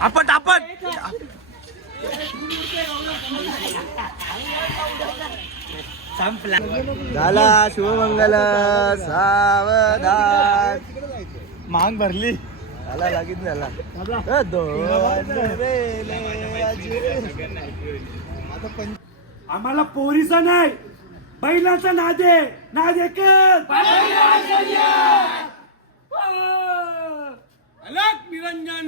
आपट आपट संपला झाला शुभमंगल सावधान मांग भरली झाला लागीत झाला आम्हाला पोरीचा नाही बैलाचा नादे नादे अलग निरंजन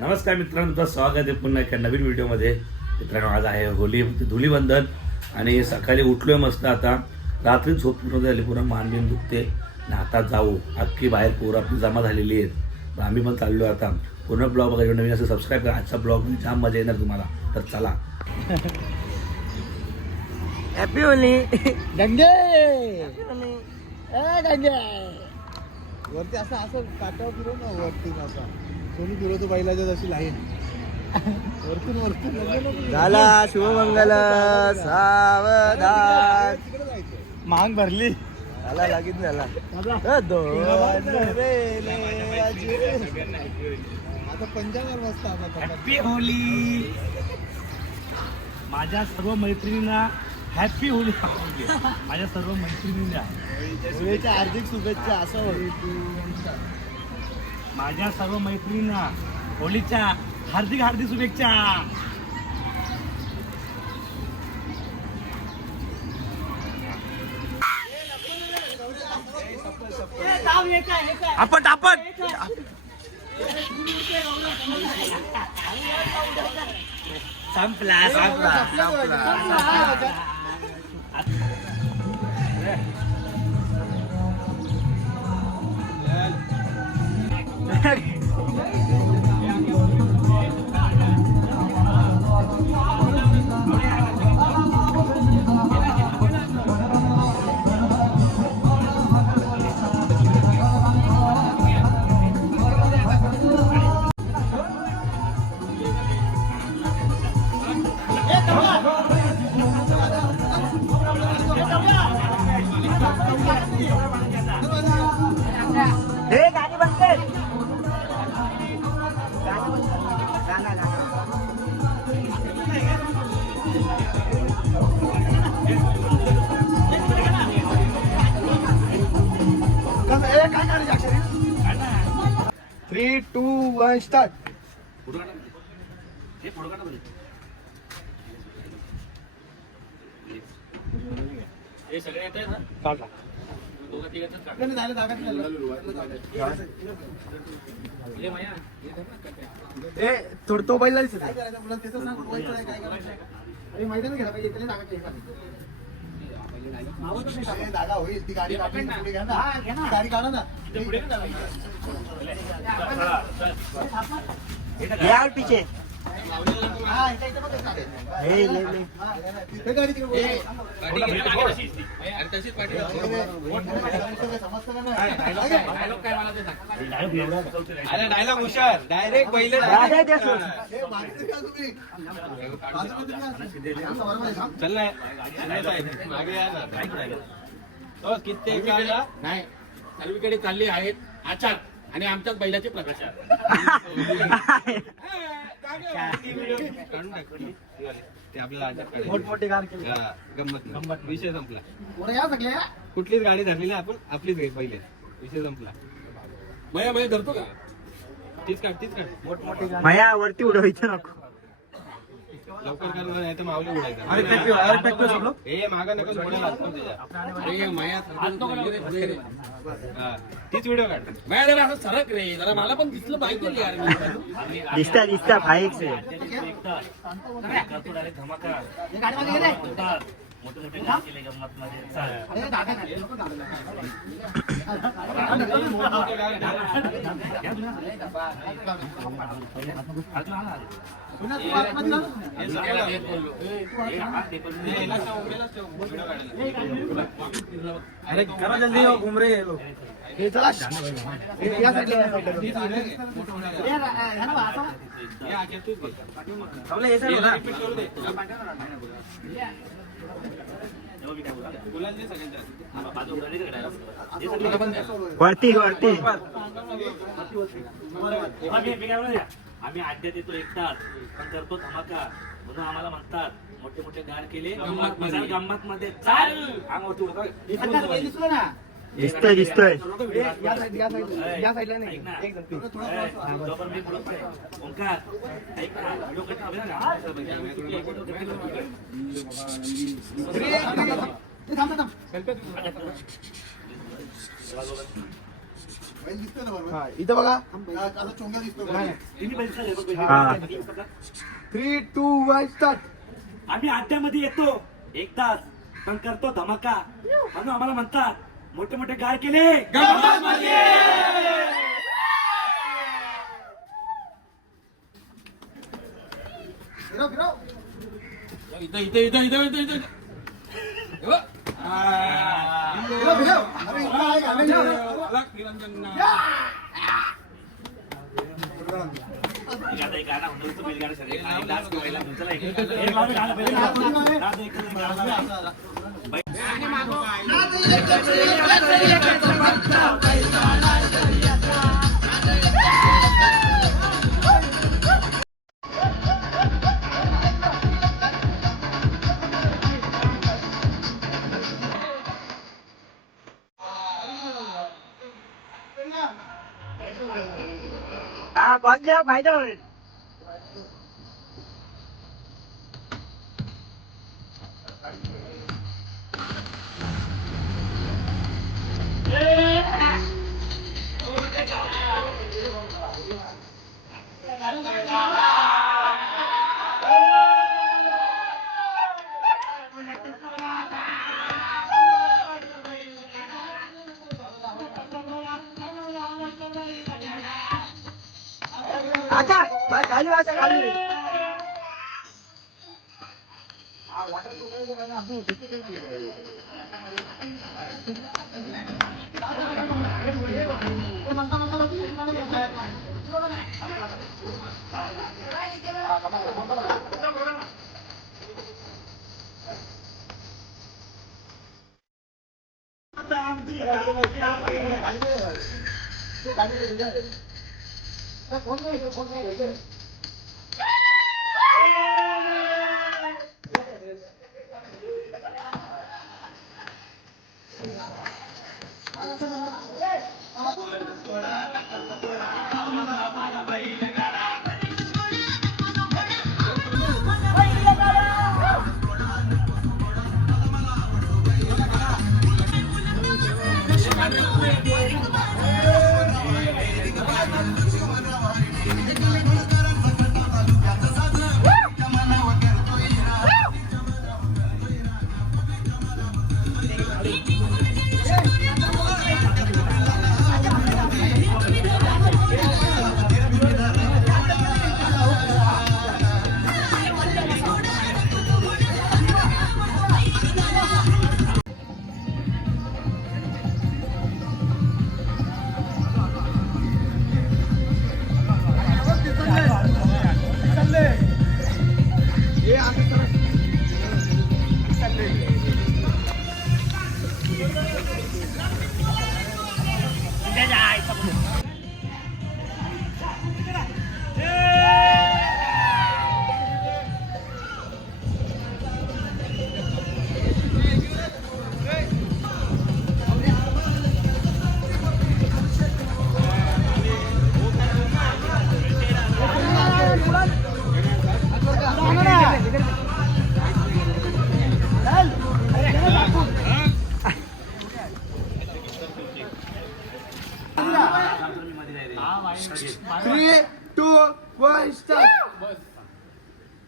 नमस्कार मित्रांनो, तुमचं स्वागत आहे पुन्हा एका नवीन व्हिडिओमध्ये. मित्रांनो, आज आहे होली धुलीवंदन आणि सकाळी उठलोय मस्त. आता रात्री झोप पूर्ण झाली, पुन्हा मानबीन दुखते आणि आता जाऊ. अख्खी बाहेर पोरं आपली जमा झालेली आहेत. आम्ही पण चाललो आता. पूर्ण ब्लॉग बघा, नवीन असं सबस्क्राईब करा. आजचा ब्लॉग जाम मजा येणार तुम्हाला, तर चला. हॅपी होली गंगे वरती असं असं काटावर फिरव ना, वरती असा सोनी फिरवतो बैलाच्या जशी लाईन वरतून वरतून झाला शुभमंगल सावधान तिकडे जायचं. मांग भरली झाला लागीत झाला आता पंजावर मस्त आता हॅपी होली. माझ्या सर्व मैत्रिणींना हॅपी होली. माझ्या सर्व मैत्रिणींना होळीच्या हार्दिक शुभेच्छा. असं होळी माझ्या सर्व मैत्रिणींना होळीच्या हार्दिक हार्दिक शुभेच्छा. आपट आपट संपला संपला संपला हे गाडी बंद कर. Three two one start. थोडं तो बैल दिसत काय करायचं मुलं त्याचं सांग. उडवायचं नाही, काय करायचं. अरे मैदान घ्यायला पाहिजे, त्याला जागा घ्यायला पाहिजे. जागा होईल. ती गाडी काढली पुढे घ्या ना. गाडी काढा ना. यार पीछे हा, इथं इथं बघ गाडी. हे ले ले तिथे गाडी तिकडे समजतं का नाही? अरे डायलॉग हुशार, डायरेक्ट पहिले राजा द्या सोड. हे बाजूला घ्या तुम्ही. बाजूला तुम्ही असं बरोबर आहे, सांग. चल नाही मागे या ना. कित्येक नाही सर्वीकडे चालले आहेत आचार आणि आमच्याच बैलाचे प्रकाशन. ते आपल्याला मोठमोठे कार केले. गंमत विषय संपला. पुढे या सगळ्या. कुठलीच गाडी धरली नाही आपण, आपलीच गाडी पहिले. विषय संपला. मया धरतो का? तीच काढ मोठमोठे कार माया वरती उडवायचं नको. लवकर कर नाही तर मावली उडायचं. हे मागा नका सोडायला. अरे माया तीच व्हिडिओ काढ. माया जरा असं सरक रे, जरा मला पण दिसलं पाहिजे यार. दिसता फाईक से गाडी मागे घे रे. मोठे मोठे गाण केले गंमत मध्ये अरे करा जल्दी हो घुमरे ये लोग वरती वरती आम्ही अड्ड्यात येतो एक तास पण करतो धमाका म्हणून आम्हाला म्हणतात मोठे मोठे गाण केले गंमत मध्ये चाल दिसतोय दिसतोय ओंकार ऐक ना व्हिडिओ कट हवे इथं बघा आता चोंग्या दिसतो. हा 3, 2, 1 स्टार्ट. आम्ही अड्ड्यामध्ये येतो एक तास पण करतो धमाका म्हणून आम्हाला म्हणतात मोठे मोठे गाय केले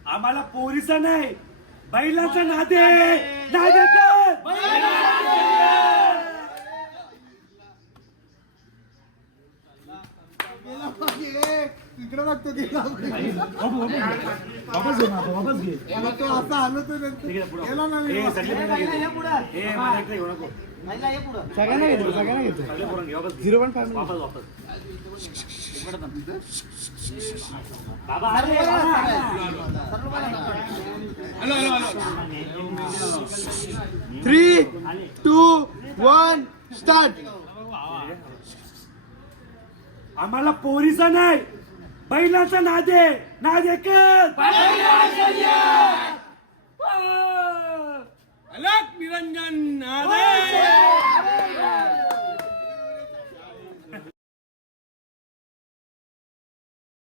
आम्हाला पोरीचा नाही बैलाचा नादे नादेकर तिकडे लागतो तिला वापस घे मामा, वापस घे. तो असा आलो तो गेला ना ए, सगळे पोरं घे. ए, माझ्या इकडे घेऊ नको. सगळ्यांना घेतो सगळ्यांना घेतो सगळे पोरं घे, वापस घे. 0.5 वापस वापस. बाबा अरे बाबा. 3, 2, 1 स्टार्ट. आम्हाला पोरीचा नाही बैलाचा नादे नादेकर. अलग निरंजन